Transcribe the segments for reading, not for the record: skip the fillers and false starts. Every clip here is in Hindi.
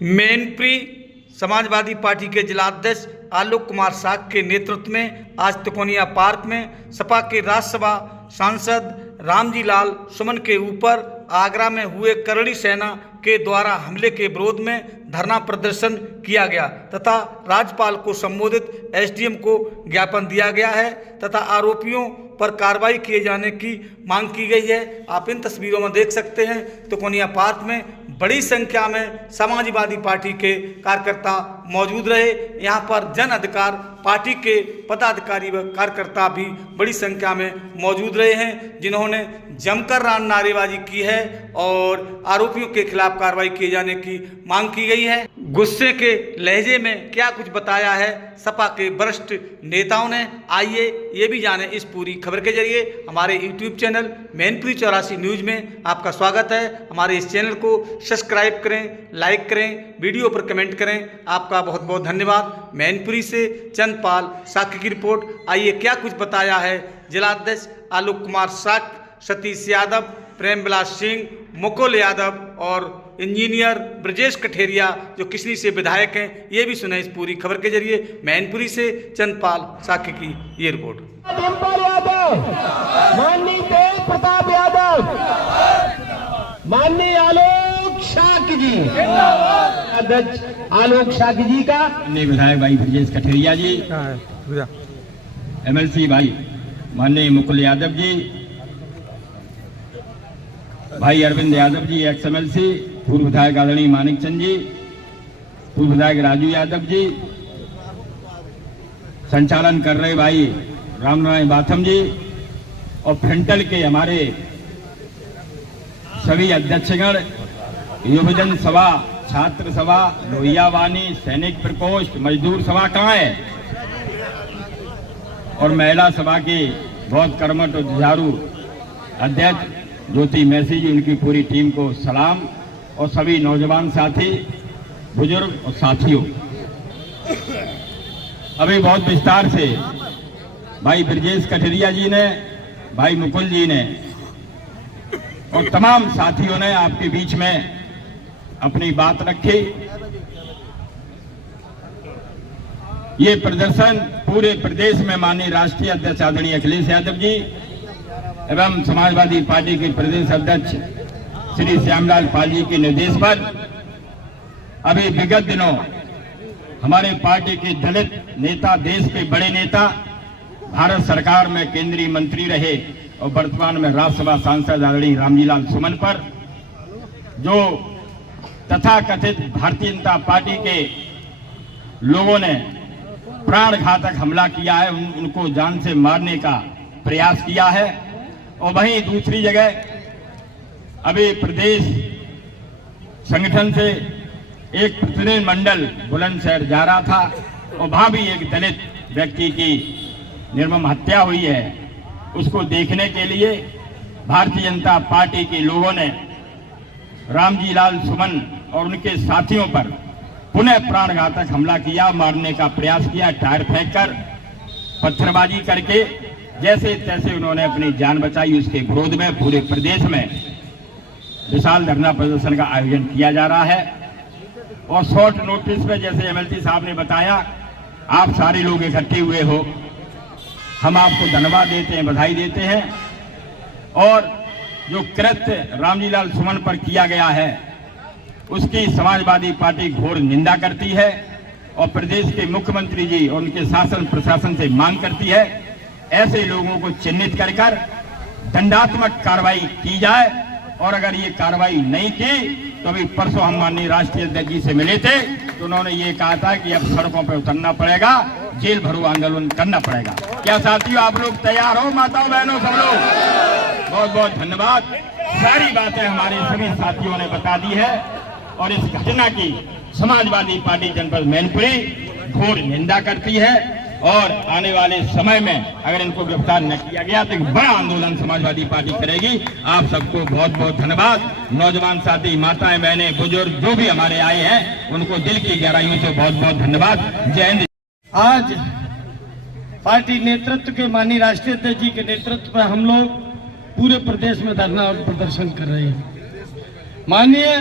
मैनपुरी समाजवादी पार्टी के जिलाध्यक्ष आलोक कुमार साग के नेतृत्व में आज तिकोनिया पार्क में सपा के राज्यसभा सांसद रामजी लाल सुमन के ऊपर आगरा में हुए करड़ी सेना के द्वारा हमले के विरोध में धरना प्रदर्शन किया गया तथा राज्यपाल को संबोधित एसडीएम को ज्ञापन दिया गया है तथा आरोपियों पर कार्रवाई किए जाने की मांग की गई है। आप इन तस्वीरों में देख सकते हैं तिकोनिया पार्क में बड़ी संख्या में समाजवादी पार्टी के कार्यकर्ता मौजूद रहे। यहाँ पर जन अधिकार पार्टी के पदाधिकारी व कार्यकर्ता भी बड़ी संख्या में मौजूद रहे हैं, जिन्होंने जमकर नारेबाजी की है और आरोपियों के खिलाफ कार्रवाई किए जाने की मांग की गई है। गुस्से के लहजे में क्या कुछ बताया है सपा के वरिष्ठ नेताओं ने, आइए ये भी जाने इस पूरी खबर के जरिए। हमारे यूट्यूब चैनल मैनपुरी 84 न्यूज में आपका स्वागत है। हमारे इस चैनल को सब्सक्राइब करें, लाइक करें, वीडियो पर कमेंट करें। आपका बहुत बहुत धन्यवाद। मैनपुरी से चंदपाल साकी की रिपोर्ट। आइए क्या कुछ बताया है जिलाध्यक्ष आलोक कुमार साग, सतीश यादव, प्रेम विलास सिंह, मुकुल यादव और इंजीनियर ब्रजेश कठेरिया जो किसनी से विधायक हैं, ये भी सुने इस पूरी खबर के जरिए। मैनपुरी से चंदपाल साकी की ये रिपोर्ट। माननीय तेज प्रताप यादव, माननीय आलोक साकी जी, अध्यक्ष आलोक साकी जी का विधायक भाई ब्रजेश कठेरिया जी, एमएलसी भाई माननीय मुकुल यादव जी, भाई अरविंद यादव जी एक्स एमएलसी, पूर्व विधायक आदरणीय मानिक चंद जी, पूर्व विधायक राजू यादव जी, संचालन कर रहे भाई रामनारायण बाथम जी और फ्रंटल के हमारे सभी अध्यक्षगण, युवजन सभा, छात्र सभा, लोहिया वानी, सैनिक प्रकोष्ठ, मजदूर सभा कहाँ है, और महिला सभा के बहुत कर्मठ और जुझारू अध्यक्ष ज्योति मैसी जी, उनकी पूरी टीम को सलाम, और सभी नौजवान साथी, बुजुर्ग और साथियों। अभी बहुत विस्तार से भाई ब्रजेश कठेरिया जी ने, भाई मुकुल जी ने और तमाम साथियों ने आपके बीच में अपनी बात रखी। ये प्रदर्शन पूरे प्रदेश में माननीय राष्ट्रीय अध्यक्ष आदरणीय अखिलेश यादव जी एवं समाजवादी पार्टी के प्रदेश अध्यक्ष श्री श्यामलाल पाल जी के निर्देश पर अभी विगत दिनों हमारे पार्टी के दलित नेता, देश के बड़े नेता, भारत सरकार में केंद्रीय मंत्री रहे और वर्तमान में राज्यसभा सांसद आदरणीय रामजी लाल सुमन पर जो तथाकथित भारतीय जनता पार्टी के लोगों ने प्राणघातक हमला किया है, उनको जान से मारने का प्रयास किया है। और वहीं दूसरी जगह अभी प्रदेश संगठन से एक प्रतिनिधिमंडल बुलंदशहर जा रहा था और वहां भी एक दलित व्यक्ति की निर्मम हत्या हुई है। उसको देखने के लिए भारतीय जनता पार्टी के लोगों ने रामजी लाल सुमन और उनके साथियों पर पुनः प्राणघातक हमला किया, मारने का प्रयास किया, टायर फेंककर, पत्थरबाजी करके, जैसे तैसे उन्होंने अपनी जान बचाई। उसके विरोध में पूरे प्रदेश में विशाल धरना प्रदर्शन का आयोजन किया जा रहा है। और शॉर्ट नोटिस में, जैसे एमएलसी साहब ने बताया, आप सारे लोग इकट्ठे हुए हो, हम आपको धन्यवाद देते हैं, बधाई देते हैं। और जो कृत्य रामजी लाल सुमन पर किया गया है उसकी समाजवादी पार्टी घोर निंदा करती है और प्रदेश के मुख्यमंत्री जी और उनके शासन प्रशासन से मांग करती है ऐसे लोगों को चिन्हित कर दंडात्मक कार्रवाई की जाए। और अगर ये कार्रवाई नहीं की तो अभी परसों हम माननीय राष्ट्रीय अध्यक्ष जी से मिले थे तो उन्होंने ये कहा था कि अब सड़कों पर उतरना पड़ेगा, जेल भरो आंदोलन करना पड़ेगा। क्या साथियों आप लोग तैयार हो? माताओं बहनों सब लोग बहुत बहुत धन्यवाद। सारी बातें हमारे सभी साथियों ने बता दी है और इस घटना की समाजवादी पार्टी जनपद मैनपुरी घोर निंदा करती है और आने वाले समय में अगर इनको गिरफ्तार न किया गया तो एक बड़ा आंदोलन समाजवादी पार्टी करेगी। आप सबको बहुत बहुत धन्यवाद। नौजवान साथी, माताएं, बहनें, बुजुर्ग जो भी हमारे आए हैं उनको दिल की गहराइयों से बहुत बहुत धन्यवाद। जय हिंद। आज पार्टी नेतृत्व के माननीय राष्ट्रीय अध्यक्ष जी के नेतृत्व में हम लोग पूरे प्रदेश में धरना और प्रदर्शन कर रहे हैं। माननीय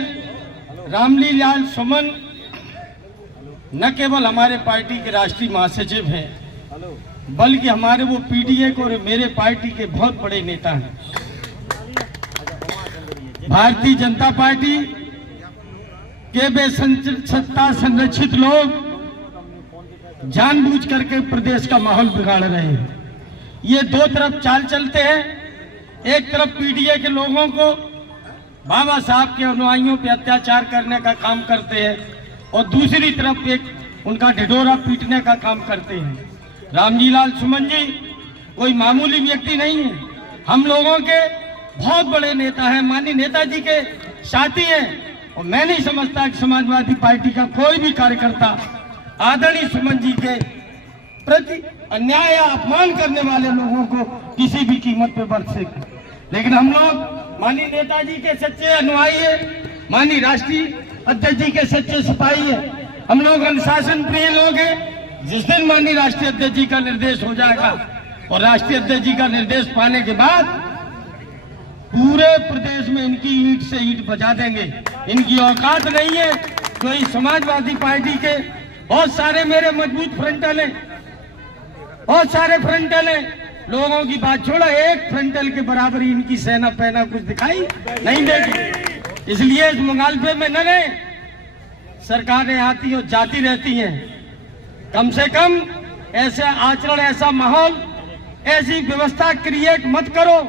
रामजी लाल सुमन न केवल हमारे पार्टी के राष्ट्रीय महासचिव हैं, बल्कि हमारे वो पीडीए को और मेरे पार्टी के बहुत बड़े नेता हैं। भारतीय जनता पार्टी के बेसत्ता संरक्षित लोग जानबूझ करके प्रदेश का माहौल बिगाड़ रहे हैं। ये दो तरफ चाल चलते हैं, एक तरफ पीडीए के लोगों को बाबा साहब के अनुयायियों पे अत्याचार करने का काम करते हैं और दूसरी तरफ एक उनका ढिढोरा पीटने का काम करते हैं। रामजी लाल सुमन जी कोई मामूली व्यक्ति नहीं है, हम लोगों के बहुत बड़े नेता हैं, माननीय नेताजी के साथी हैं। और मैं नहीं समझता कि समाजवादी पार्टी का कोई भी कार्यकर्ता आदरणीय सुमन जी के प्रति अन्याय या अपमान करने वाले लोगों को किसी भी कीमत पे बरत सके। लेकिन हम लोग माननीय नेताजी के सच्चे अनुयायी है, माननीय राष्ट्रीय अध्यक्ष जी के सच्चे सिपाही है। हम लोग अनुशासन प्रिय लोग हैं। जिस दिन माननीय राष्ट्रीय अध्यक्ष जी का निर्देश हो जाएगा और राष्ट्रीय अध्यक्ष जी का निर्देश पाने के बाद पूरे प्रदेश में इनकी ईंट से ईंट बजा देंगे। इनकी औकात नहीं है। तो इस समाजवादी पार्टी के बहुत सारे मेरे मजबूत फ्रंटल हैं, बहुत सारे फ्रंटल हैं। लोगों की बात छोड़ो, एक फ्रंटल के बराबर ही इनकी सेना पहना कुछ दिखाई नहीं देगी। इसलिए इस मुगालफे में न रहे। सरकारें आती और जाती रहती हैं, कम से कम ऐसे आचरण, ऐसा माहौल, ऐसी व्यवस्था क्रिएट मत करो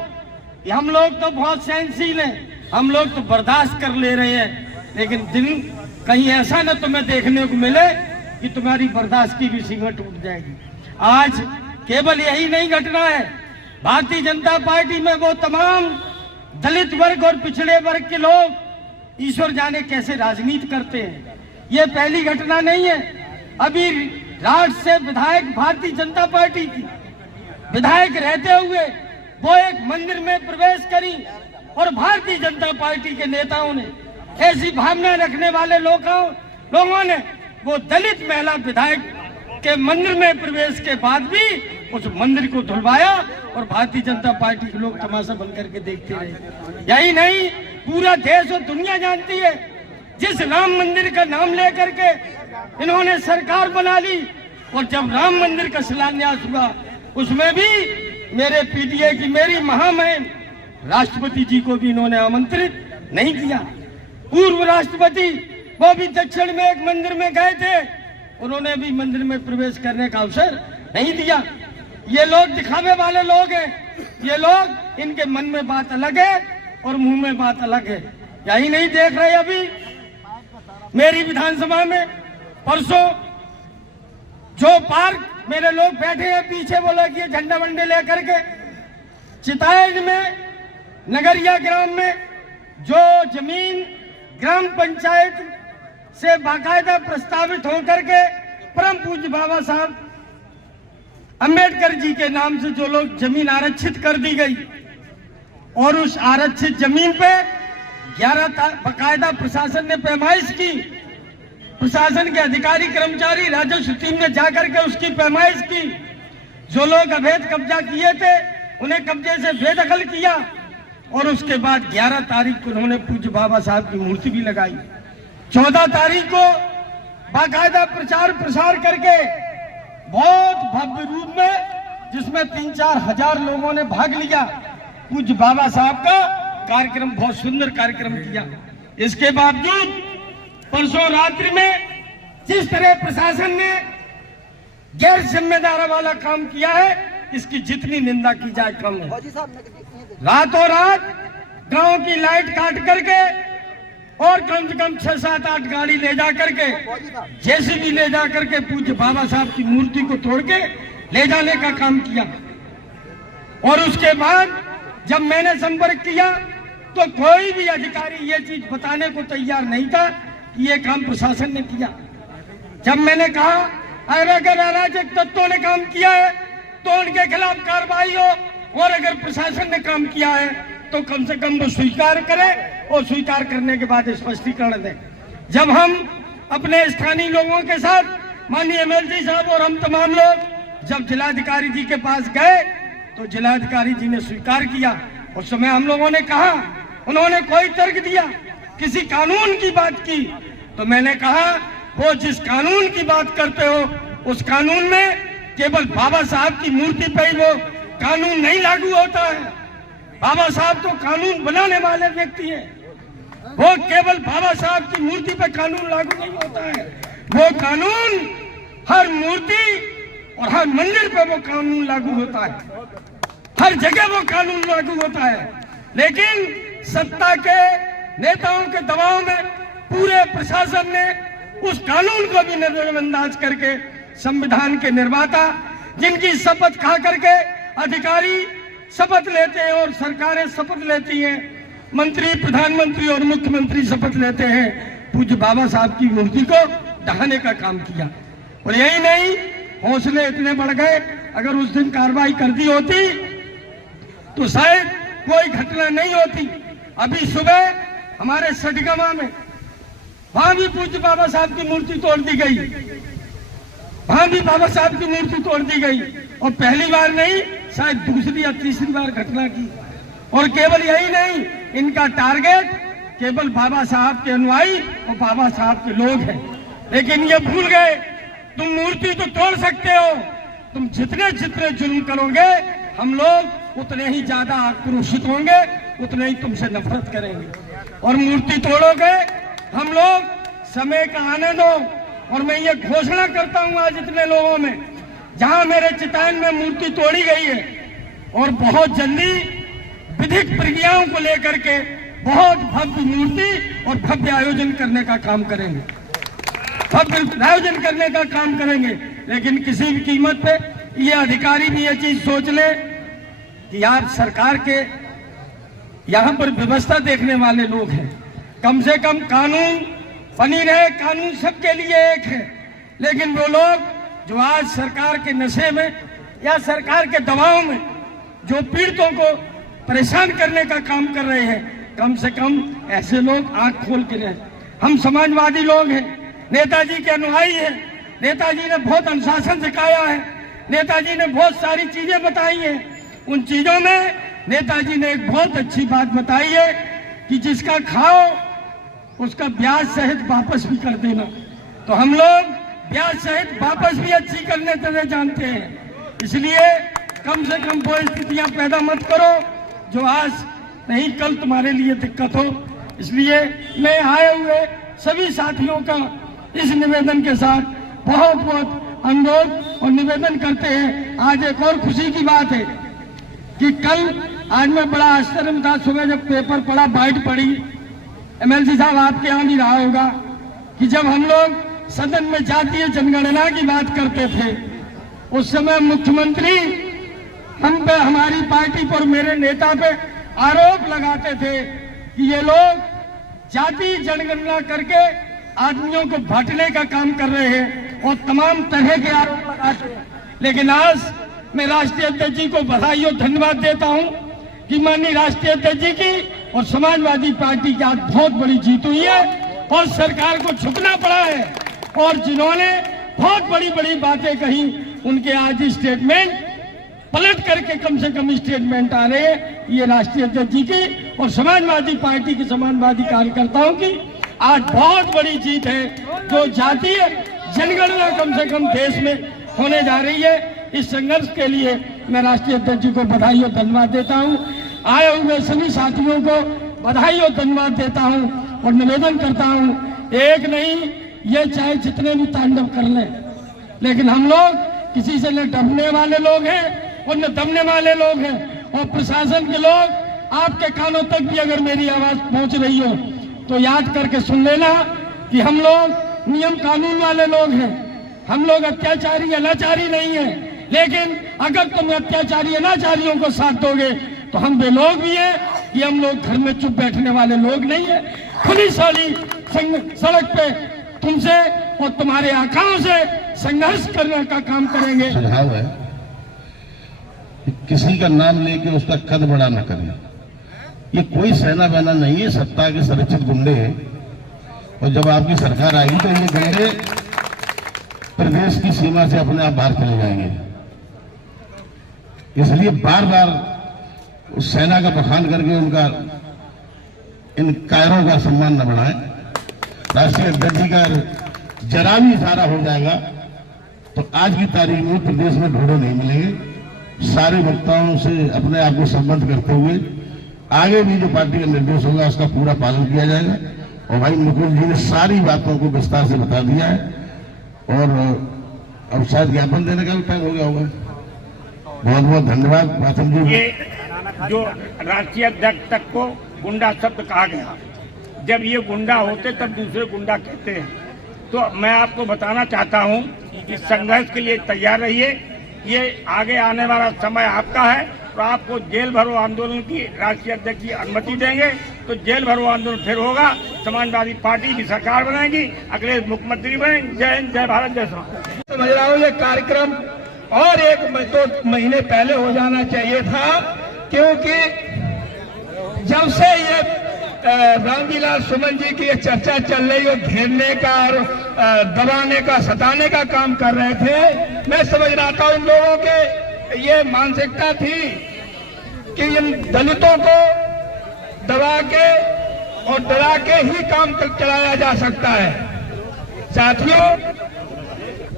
कि हम लोग तो बहुत सहनशील हैं, हम लोग तो बर्दाश्त कर ले रहे हैं, लेकिन दिन कहीं ऐसा न तुम्हें देखने को मिले कि तुम्हारी बर्दाश्त की भी सीमा टूट जाएगी। आज केवल यही नहीं घटना है, भारतीय जनता पार्टी में वो तमाम दलित वर्ग और पिछड़े वर्ग के लोग ईश्वर जाने कैसे राजनीति करते हैं। ये पहली घटना नहीं है। अभी राष्ट्र से विधायक भारतीय जनता पार्टी की विधायक रहते हुए वो एक मंदिर में प्रवेश करी और भारतीय जनता पार्टी के नेताओं ने, ऐसी भावना रखने वाले लोगों ने वो दलित महिला विधायक के मंदिर में प्रवेश के बाद भी उस मंदिर को धुलवाया और भारतीय जनता पार्टी के लोग तमाशा बन करके देखते रहे। यही नहीं, पूरा देश और दुनिया जानती है, जिस राम मंदिर का नाम लेकर के इन्होंने सरकार बना ली और जब राम मंदिर का शिलान्यास हुआ उसमें भी मेरे पीडीए की मेरी महामहिम राष्ट्रपति जी को भी इन्होंने आमंत्रित नहीं किया। पूर्व राष्ट्रपति वो भी दक्षिण में एक मंदिर में गए थे, उन्होंने भी मंदिर में प्रवेश करने का अवसर नहीं दिया। ये लोग दिखावे वाले लोग हैं, ये लोग, इनके मन में बात अलग है और मुंह में बात अलग है। यही नहीं देख रहे, अभी मेरी विधानसभा में परसों जो पार्क मेरे लोग बैठे हैं पीछे, बोला कि ये झंडा वंडे लेकर के चिताएज में नगरिया ग्राम में जो जमीन ग्राम पंचायत से बाकायदा प्रस्तावित होकर के परम पूज्य बाबा साहब अंबेडकर जी के नाम से जो लोग जमीन आरक्षित कर दी गई और उस आरक्षित जमीन पे 11 बाकायदा प्रशासन ने पैमाइश की। प्रशासन के अधिकारी कर्मचारी राजस्व टीम ने जाकर के उसकी पैमाइश की। जो लोग अवैध कब्जा किए थे उन्हें कब्जे से बेदखल किया और उसके बाद 11 तारीख को उन्होंने पूज्य बाबा साहब की मूर्ति भी लगाई। 14 तारीख को बाकायदा प्रचार प्रसार करके बहुत भव्य रूप में, जिसमें 3-4 हजार लोगों ने भाग लिया, पूज्य बाबा साहब का कार्यक्रम, बहुत सुंदर कार्यक्रम किया। इसके बावजूद परसों रात्रि में जिस तरह प्रशासन ने गैर जिम्मेदार वाला काम किया है, इसकी जितनी निंदा की जाए कम है। रातों रात गांव की लाइट काट करके और कम से कम 6-7-8 गाड़ी ले जा करके, जेसीबी ले जा करके पूज्य बाबा साहब की मूर्ति को तोड़ के ले जाने का काम किया। और उसके बाद जब मैंने संपर्क किया तो कोई भी अधिकारी ये चीज बताने को तैयार नहीं था कि ये काम प्रशासन ने किया। जब मैंने कहा अगर अराजक तत्वों ने काम किया है तो उनके खिलाफ कार्रवाई हो, और अगर प्रशासन ने काम किया है तो कम से कम वो स्वीकार करे और स्वीकार करने के बाद स्पष्टीकरण दें। जब हम अपने स्थानीय लोगों के साथ माननीय एमएलसी साहब और हम तमाम लोग जब जिलाधिकारी जी के पास गए तो जिलाधिकारी जी ने स्वीकार किया। उस समय हम लोगों ने कहा, उन्होंने कोई तर्क दिया, किसी कानून की बात की, तो मैंने कहा वो जिस कानून की बात करते हो उस कानून में केवल बाबा साहब की मूर्ति पे ही वो कानून नहीं लागू होता है। बाबा साहब तो कानून बनाने वाले व्यक्ति हैं, वो केवल बाबा साहब की मूर्ति पे कानून लागू नहीं होता है। वो कानून हर मूर्ति और हर मंदिर पे वो कानून लागू होता है, हर जगह वो कानून लागू होता है। लेकिन सत्ता के नेताओं के दबाव में पूरे प्रशासन ने उस कानून को भी नजरअंदाज करके संविधान के निर्माता जिनकी शपथ खा करके अधिकारी शपथ लेते हैं और सरकारें शपथ लेती हैं, मंत्री, प्रधानमंत्री और मुख्यमंत्री शपथ लेते हैं, पूज्य बाबा साहब की मूर्ति को ढहाने का काम किया। और यही नहीं, हौसले इतने बढ़ गए, अगर उस दिन कार्रवाई कर दी होती तो शायद कोई घटना नहीं होती। अभी सुबह हमारे सटगमा में वहां भी पूज्य बाबा साहब की मूर्ति तोड़ दी गई, वहां भी बाबा साहब की मूर्ति तोड़ दी गई, और पहली बार नहीं, शायद दूसरी या तीसरी बार घटना की। और केवल यही नहीं, इनका टारगेट केवल बाबा साहब के अनुयायी और बाबा साहब के लोग हैं। लेकिन ये भूल गए, तुम मूर्ति तो तोड़ सकते हो, तुम जितने जितने जुल्म करोगे हम लोग उतने ही ज्यादा आक्रोशित होंगे, उतने ही तुमसे नफरत करेंगे। और मूर्ति तोड़ोगे हम लोग, समय का आने दो। और मैं ये घोषणा करता हूं आज इतने लोगों में, जहां मेरे चितायन में मूर्ति तोड़ी गई है, और बहुत जल्दी विधिक प्रक्रियाओं को लेकर के बहुत भव्य मूर्ति और भव्य आयोजन करने का काम करेंगे, भव्य आयोजन करने का काम करेंगे। लेकिन किसी भी कीमत पे ये अधिकारी भी ये चीज सोच ले कि यार सरकार के यहाँ पर व्यवस्था देखने वाले लोग हैं, कम से कम कानून बनी रहे, कानून सबके लिए एक है। लेकिन वो लोग जो आज सरकार के नशे में या सरकार के दबाव में जो पीड़ितों को परेशान करने का काम कर रहे हैं, कम से कम ऐसे लोग आंख खोल के रहे। हम समाजवादी लोग हैं, नेताजी के अनुयायी हैं, नेताजी ने बहुत अनुशासन सिखाया है, नेताजी ने बहुत सारी चीजें बताई हैं। उन चीजों में नेताजी ने एक बहुत अच्छी बात बताई है कि जिसका खाओ उसका ब्याज सहित वापस भी कर देना। तो हम लोग ब्याज सहित वापस भी अच्छी करने तरह जानते हैं। इसलिए कम से कम वो स्थितियां पैदा मत करो जो आज नहीं कल तुम्हारे लिए दिक्कत हो। इसलिए मैं आए हुए सभी साथियों का इस निवेदन के साथ बहुत बहुत अनुरोध और निवेदन करते हैं। आज एक और खुशी की बात है कि कल आज मैं बड़ा आश्चर्य में था, सुबह जब पेपर पढ़ा, बाइट पढ़ी, एमएलसी साहब आपके यहाँ भी रहा होगा, कि जब हम लोग सदन में जातीय जनगणना की बात करते थे उस समय मुख्यमंत्री हम पे, हमारी पार्टी पर, मेरे नेता पे आरोप लगाते थे कि ये लोग जातीय जनगणना करके आदमियों को बांटने का काम कर रहे हैं और तमाम तरह के आरोप लगाते हैं। लेकिन आज मैं राष्ट्रीय अध्यक्ष जी को बधाई और धन्यवाद देता हूं कि माननीय राष्ट्रीय अध्यक्ष जी की और समाजवादी पार्टी की आज बहुत बड़ी जीत हुई है और सरकार को झुकना पड़ा है। और जिन्होंने बहुत बड़ी बड़ी बातें कही उनके आज स्टेटमेंट पलट करके कम से कम स्टेटमेंट आ रहे हैं। ये राष्ट्रीय अध्यक्ष जी की और समाजवादी पार्टी के समाजवादी कार्यकर्ताओं की आज बहुत बड़ी जीत है, जो जातीय जनगणना कम से कम देश में होने जा रही है। इस संघर्ष के लिए मैं राष्ट्रीय अध्यक्ष जी को बधाई और धन्यवाद देता हूं। आए हुए सभी साथियों को बधाई और धन्यवाद देता हूं और निवेदन करता हूं, एक नहीं, ये चाहे जितने भी तांडव कर लें, लेकिन हम लोग किसी से न डरने वाले लोग हैं और न दबने वाले लोग हैं। और प्रशासन के लोग, आपके कानों तक भी अगर मेरी आवाज पहुंच रही हो तो याद करके सुन लेना कि हम लोग नियम कानून वाले लोग हैं, हम लोग अत्याचारी अनाचारी नहीं है। लेकिन अगर तुम अत्याचारी अनाचारियों को साथ दोगे तो हम वे लोग भी हैं कि हम लोग घर में चुप बैठने वाले लोग नहीं है। खुली साली सड़क पे तुमसे और तुम्हारे आकाओं से संघर्ष करने का काम करेंगे। सुझाव है कि किसी का नाम लेके उसका कद बड़ा न करें। ये कोई सेना बहना नहीं है, सत्ता के सुरक्षित गुंडे हैं। और जब आपकी सरकार आएगी तो ये गुंडे प्रदेश की सीमा से अपने आप बाहर चले जाएंगे। इसलिए बार बार उस सेना का बखान करके उनका, इन कायरों का सम्मान न बढ़ाएं। राष्ट्रीय अध्यक्ष जी का जरा भी इशारा हो जाएगा तो आज की तारीख में प्रदेश में ढोड़े नहीं मिलेंगे। सारे वक्ताओं से अपने आप को संबद्ध करते हुए आगे भी जो पार्टी का निर्देश होगा उसका पूरा पालन किया जाएगा। और भाई मुकुल जी ने सारी बातों को विस्तार से बता दिया है और अब शायद ज्ञापन देने का भी टाइम हो गया होगा। बहुत बहुत धन्यवाद प्राथम जी। ये जो राष्ट्रीय अध्यक्ष तक को गुंडा शब्द कहा गया, जब ये गुंडा होते तब दूसरे गुंडा कहते हैं। तो मैं आपको बताना चाहता हूं कि संघर्ष के लिए तैयार रहिए। ये आगे आने वाला समय आपका है, तो आपको जेल भरो आंदोलन की राष्ट्रीय अध्यक्ष की अनुमति देंगे तो जेल भरो आंदोलन फिर होगा। समाजवादी पार्टी भी सरकार बनाएगी, अगले मुख्यमंत्री बनेंगे। जय हिंद, जय भारत, जय समाज। समझ रहा हूँ ये कार्यक्रम और 1 महीने पहले हो जाना चाहिए था, क्योंकि जब से ये रामजी लाल सुमन जी की ये चर्चा चल रही और घेरने का और दबाने का सताने का काम कर रहे थे, मैं समझ रहा था इन लोगों के ये मानसिकता थी कि इन दलितों को दबा के और डरा के ही काम चलाया जा सकता है। साथियों,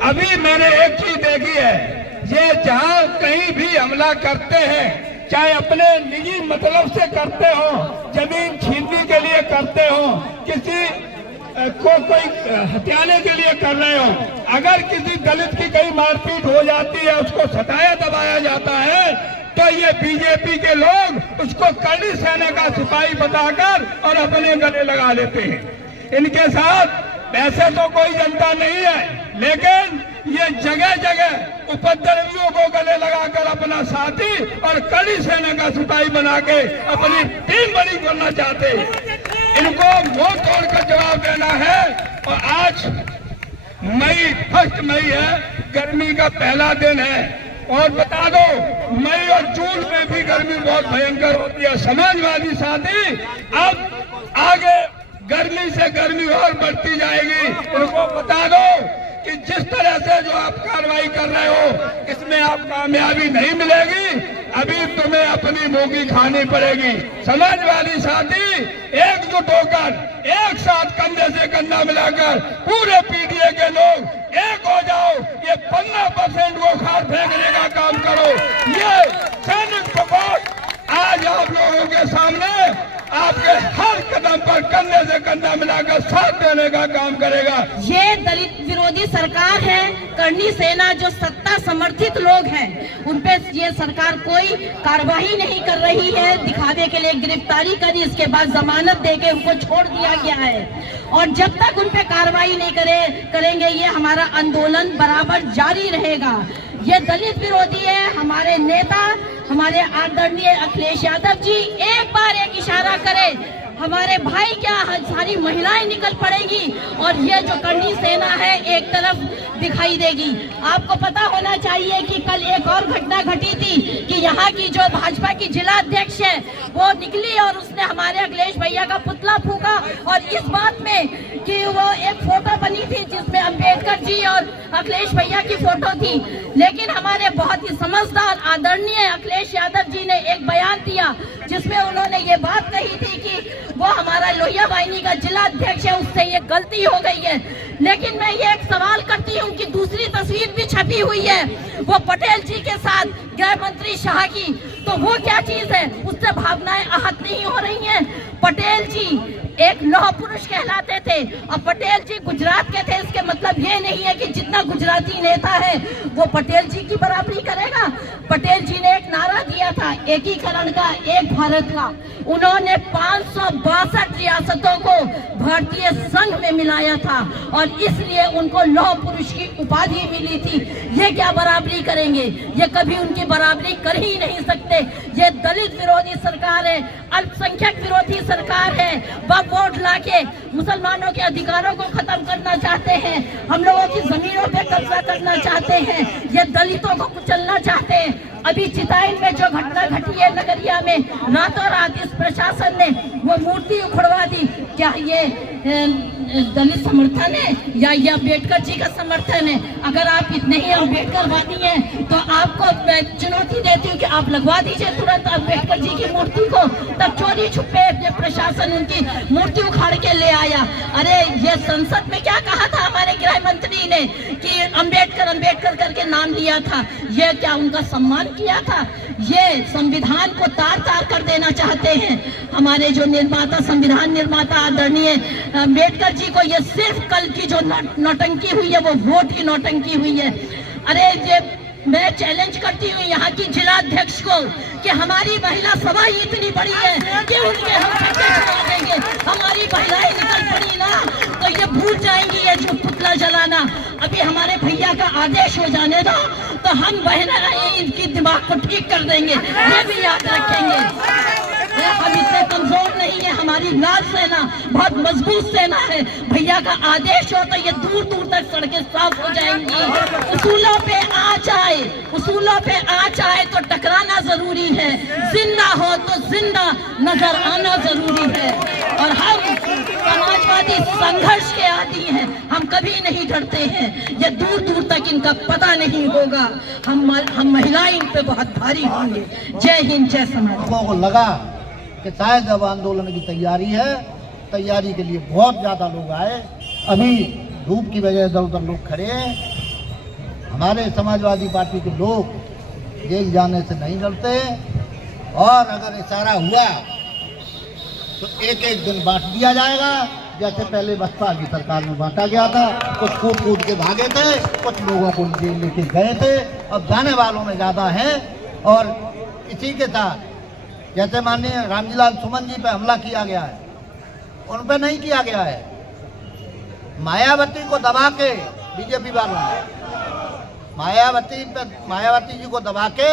अभी मैंने एक चीज देखी है, ये जहां कहीं भी हमला करते हैं, चाहे अपने निजी मतलब से करते हो, जमीन छीनने के लिए करते हो, किसी को कोई हत्याने के लिए कर रहे हो, अगर किसी दलित की कहीं मारपीट हो जाती है, उसको सताया दबाया जाता है, तो ये बीजेपी के लोग उसको करनी सेना का सिपाही बताकर और अपने गले लगा लेते हैं। इनके साथ वैसे तो कोई जनता नहीं है, लेकिन ये जगह जगह उपद्रवियों को गले लगाकर अपना साथी और कड़ी सेना का सिपाही बना के अपनी टीम बड़ी करना चाहते हैं। इनको मुंह तोड़कर जवाब देना है। और आज 1 मई है, गर्मी का पहला दिन है, और बता दो मई और जून में भी गर्मी बहुत भयंकर होती है। समाजवादी साथी अब आगे गर्मी से गर्मी और बढ़ती जाएगी। इनको बता दो कि जिस तरह से जो आप कार्रवाई कर रहे हो, इसमें आप कामयाबी नहीं मिलेगी, अभी तुम्हें अपनी मूंगी खानी पड़ेगी। समाजवादी साथी एकजुट होकर एक साथ कंधे से कंधा मिलाकर पूरे पीडीए के लोग एक हो जाओ, ये 15% को खाद फेंकने का काम करो। ये सैनिक प्रकोष्ठ आज आप लोगों के सामने आपके हर कदम पर कंधे से कंधा मिलाकर साथ देने का काम करेगा। ये दलित विरोधी सरकार है, करनी सेना जो सत्ता समर्थित लोग हैं, उनपे ये सरकार कोई कार्रवाई नहीं कर रही है। दिखावे के लिए गिरफ्तारी करी, इसके बाद जमानत देके उनको छोड़ दिया गया है, और जब तक उनपे कार्रवाई नहीं करेंगे ये हमारा आंदोलन बराबर जारी रहेगा। ये दलित विरोधी है। हमारे नेता, हमारे आदरणीय अखिलेश यादव जी एक बार एक इशारा करें, हमारे भाई क्या सारी महिलाएं निकल पड़ेंगी और ये जो करनी सेना है एक तरफ दिखाई देगी। आपको पता होना चाहिए कि कल एक और घटना घटी थी कि यहाँ की जो भाजपा की जिला अध्यक्ष है वो निकली और उसने हमारे अखिलेश भैया का पुतला फूका, और इस बात में कि वो एक फोटो बनी थी जिसमें अंबेडकर जी और अखिलेश भैया की फोटो थी, लेकिन हमारे बहुत ही समझदार आदरणीय अखिलेश यादव जी ने एक बयान दिया जिसमें उन्होंने ये बात कही थी कि वो हमारा लोहिया वाहिनी का जिला अध्यक्ष है, उससे ये गलती हो गई है। लेकिन मैं ये एक सवाल करती हूँ कि दूसरी तस्वीर भी छपी हुई है वो पटेल जी के साथ गृह मंत्री शाह की, तो वो क्या चीज है, उससे भावनाएं आहत नहीं हो रही हैं। पटेल जी एक लौह पुरुष कहलाते थे और पटेल जी गुजरात के थे, इसके मतलब ये नहीं है कि जितना गुजराती नेता है वो पटेल जी की बराबरी करेगा। पटेल जी ने एक नारा दिया था एकीकरण का, एक भारत का। उन्होंने 562 रियासतों को भारतीय संघ में मिलाया था और इसलिए उनको लौह पुरुष की उपाधि मिली थी। ये क्या बराबरी करेंगे, ये कभी उनकी बराबरी कर ही नहीं सकते। ये दलित विरोधी सरकार है, अल्पसंख्यक विरोधी सरकार है, वोट लाके मुसलमानों के अधिकारों को खत्म करना चाहते हैं, हम लोगों की जमीनों पे कब्जा करना चाहते हैं, ये दलितों को कुचलना चाहते हैं। अभी चिताइन में जो घटना घटी है नगरिया में, रातों रात इस प्रशासन ने वो मूर्ति उखड़वा दी। क्या ये दलित समर्थन है या ये अम्बेडकर जी का समर्थन है? अगर आप इतने ही अम्बेडकरवादी हैं तो आपको मैं चुनौती देती हूँ कि आप लगवा दीजिए तुरंत अम्बेडकर जी की मूर्ति को। तब चोरी छुपे प्रशासन उनकी मूर्ति उखाड़ के ले आया। अरे ये संसद में क्या कहा था हमारे गृह कि अंबेडकर करके नाम लिया था, ये क्या उनका सम्मान किया था? ये संविधान को तार कर देना चाहते हैं। हमारे जो निर्माता, संविधान निर्माता आदरणीय अंबेडकर जी को ये सिर्फ कल की जो नौटंकी हुई है वो वोट की नौटंकी हुई है। अरे ये मैं चैलेंज करती हूँ यहाँ की जिलाध्यक्ष को कि हमारी महिला सभा ही इतनी बड़ी है कि उनके हम छक्के छुड़ा देंगे। हमारी महिलाएं निकल पड़ी ना तो ये भूल जाएंगी ये जो पुतला जलाना। अभी हमारे भैया का आदेश हो जाने दो तो हम बहना इनकी दिमाग को ठीक कर देंगे, ये भी याद रखेंगे। हम इतने कमजोर नहीं है, हमारी लाल सेना बहुत मजबूत सेना है। भैया का आदेश हो तो ये दूर दूर तक सड़कें साफ हो जाएंगी। उसूलों पे आ जाए तो टकराना जरूरी है, जिंदा हो तो जिंदा नजर आना जरूरी है। और हम समाजवादी संघर्ष के आदी हैं, हम कभी नहीं डरते हैं। ये दूर दूर तक इनका पता नहीं होगा। हम महिलाएं इन पे बहुत भारी होंगे। जय हिंद, जय समाज। लोगों को लगा कि शायद अब आंदोलन की तैयारी है, तैयारी के लिए बहुत ज़्यादा लोग आए। अभी धूप की वजह इधर उधर लोग खड़े हैं। हमारे समाजवादी पार्टी के लोग जेल जाने से नहीं डरते, और अगर इशारा हुआ तो एक एक दिन बांट दिया जाएगा, जैसे पहले बसपा की सरकार में बांटा गया था। कुछ कूद के भागे थे, कुछ लोगों को जेल लेके गए थे, अब जाने वालों में ज़्यादा है। और इसी के साथ जैसे माननीय रामजी लाल सुमन जी पे हमला किया गया है, उन पे नहीं किया गया है। मायावती को दबा के बीजेपी वालों ने मायावती जी को दबा के,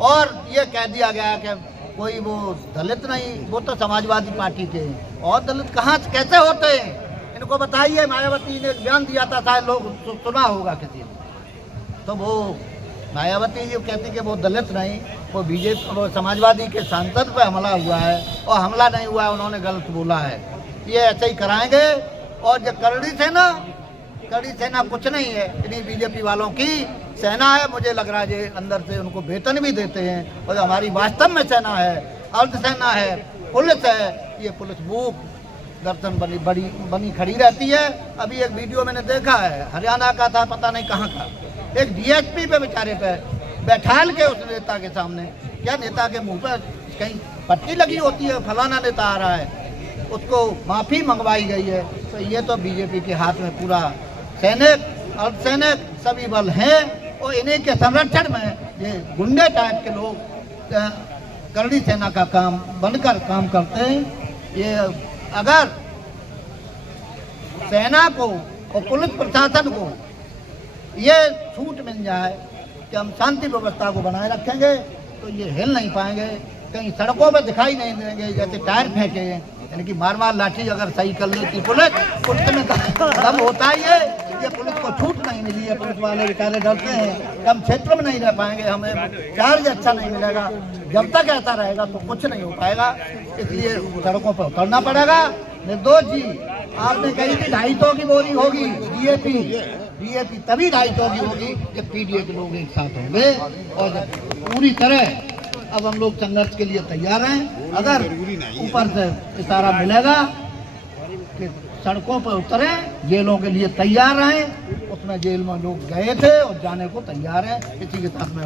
और ये कह दिया गया कि कोई वो दलित नहीं, वो तो समाजवादी पार्टी के हैं। और दलित कहाँ कैसे होते हैं, इनको बताइए। मायावती ने एक बयान दिया था, शायद लोग सुना होगा किसी ने। तो वो मायावती जी कहती कि वो दलित नहीं, वो बीजेपी, वो समाजवादी के सांसद पे हमला हुआ है, और हमला नहीं हुआ है, उन्होंने गलत बोला है। ये ऐसे ही कराएंगे। और जो कड़ी सेना कुछ नहीं है, इन्हीं बीजेपी वालों की सेना है। मुझे लग रहा है ये अंदर से उनको वेतन भी देते हैं। और हमारी वास्तव में सेना है, अर्धसेना है, पुलिस है। ये पुलिस मूक दर्शन बनी खड़ी रहती है। अभी एक वीडियो मैंने देखा है, हरियाणा का था, पता नहीं कहाँ का, एक डीएसपी पे बेचारे पे बैठाल के उस नेता के सामने, क्या नेता के मुंह पर कहीं पट्टी लगी होती है, फलाना नेता आ रहा है, उसको माफ़ी मंगवाई गई है। तो ये तो बीजेपी के हाथ में पूरा सैनिक, अर्धसैनिक सभी बल हैं, और इन्हीं के संरक्षण में ये गुंडे टाइप के लोग करड़ी सेना का काम बनकर काम करते हैं। ये अगर सेना को और पुलिस प्रशासन को ये छूट मिल जाए कि हम शांति व्यवस्था को बनाए रखेंगे, तो ये हिल नहीं पाएंगे, कहीं सड़कों पे दिखाई नहीं देंगे जैसे टायर फेंके हैं। यानी कि मार लाठी अगर सही कर लेती पुलिस में दम होता ही है। ये पुलिस को छूट नहीं मिली है, पुलिस वाले बेचारे डरते हैं, हम क्षेत्र में नहीं रह पाएंगे, हमें चार्ज अच्छा नहीं मिलेगा। जब तक ऐसा रहेगा तो कुछ नहीं हो पाएगा, इसलिए सड़कों पर उतरना पड़ेगा। निर्दोष जी, आपने कही थी 250 की बोरी होगी डीएपी तभी 250 की होगी जब पीडीए के लोग एक साथ होंगे। और पूरी तरह अब हम लोग संघर्ष के लिए तैयार हैं। अगर ऊपर से इशारा मिलेगा कि सड़कों पर उतरे, जेलों के लिए तैयार रहें, उसमें जेल में लोग गए थे और जाने को तैयार हैं। इसी के साथ मैं